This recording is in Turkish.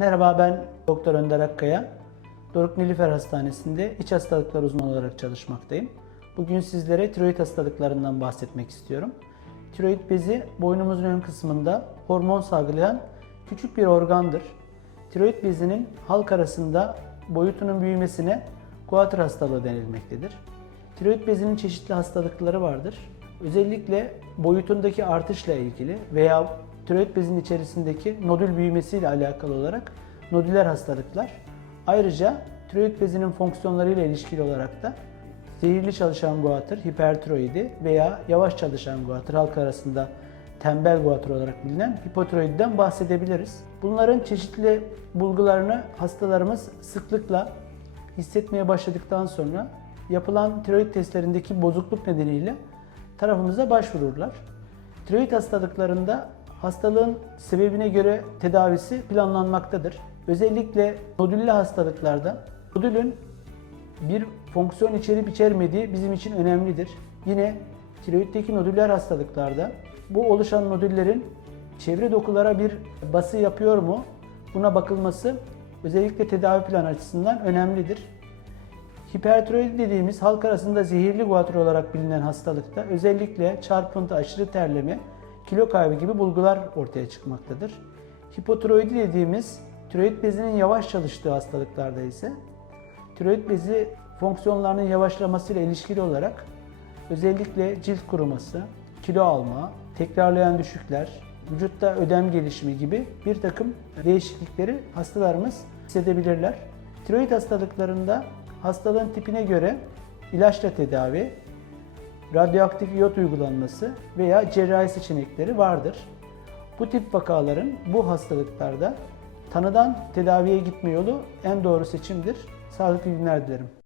Merhaba ben Doktor Önder Akkaya. Doruk Nilüfer Hastanesi'nde iç hastalıklar uzmanı olarak çalışmaktayım. Bugün sizlere tiroid hastalıklarından bahsetmek istiyorum. Tiroid bezi boynumuzun ön kısmında hormon salgılayan küçük bir organdır. Tiroid bezinin halk arasında boyutunun büyümesine guatr hastalığı denilmektedir. Tiroid bezinin çeşitli hastalıkları vardır. Özellikle boyutundaki artışla ilgili veya tiroid bezinin içerisindeki nodül büyümesiyle alakalı olarak nodüler hastalıklar. Ayrıca tiroid bezinin fonksiyonlarıyla ilişkili olarak da zehirli çalışan guatr, hipertiroidi veya yavaş çalışan guatr halk arasında tembel guatr olarak bilinen hipotiroidden bahsedebiliriz. Bunların çeşitli bulgularını hastalarımız sıklıkla hissetmeye başladıktan sonra yapılan tiroid testlerindeki bozukluk nedeniyle tarafımıza başvururlar. Tiroid hastalıklarında hastalığın sebebine göre tedavisi planlanmaktadır. Özellikle nodüllü hastalıklarda nodülün bir fonksiyon içerip içermediği bizim için önemlidir. Yine tiroiddeki nodüller hastalıklarda bu oluşan nodüllerin çevre dokulara bir bası yapıyor mu? Buna bakılması özellikle tedavi planı açısından önemlidir. Hipertiroid dediğimiz halk arasında zehirli guatr olarak bilinen hastalıkta özellikle çarpıntı, aşırı terleme, kilo kaybı gibi bulgular ortaya çıkmaktadır. Hipotiroidi dediğimiz tiroid bezinin yavaş çalıştığı hastalıklarda ise tiroid bezi fonksiyonlarının yavaşlamasıyla ilişkili olarak özellikle cilt kuruması, kilo alma, tekrarlayan düşükler, vücutta ödem gelişimi gibi bir takım değişiklikleri hastalarımız hissedebilirler. Tiroid hastalıklarında hastalığın tipine göre ilaçla tedavi, radyoaktif iyot uygulanması veya cerrahi seçenekleri vardır. Bu tip vakaların bu hastalıklarda tanıdan tedaviye gitme yolu en doğru seçimdir. Sağlıklı günler dilerim.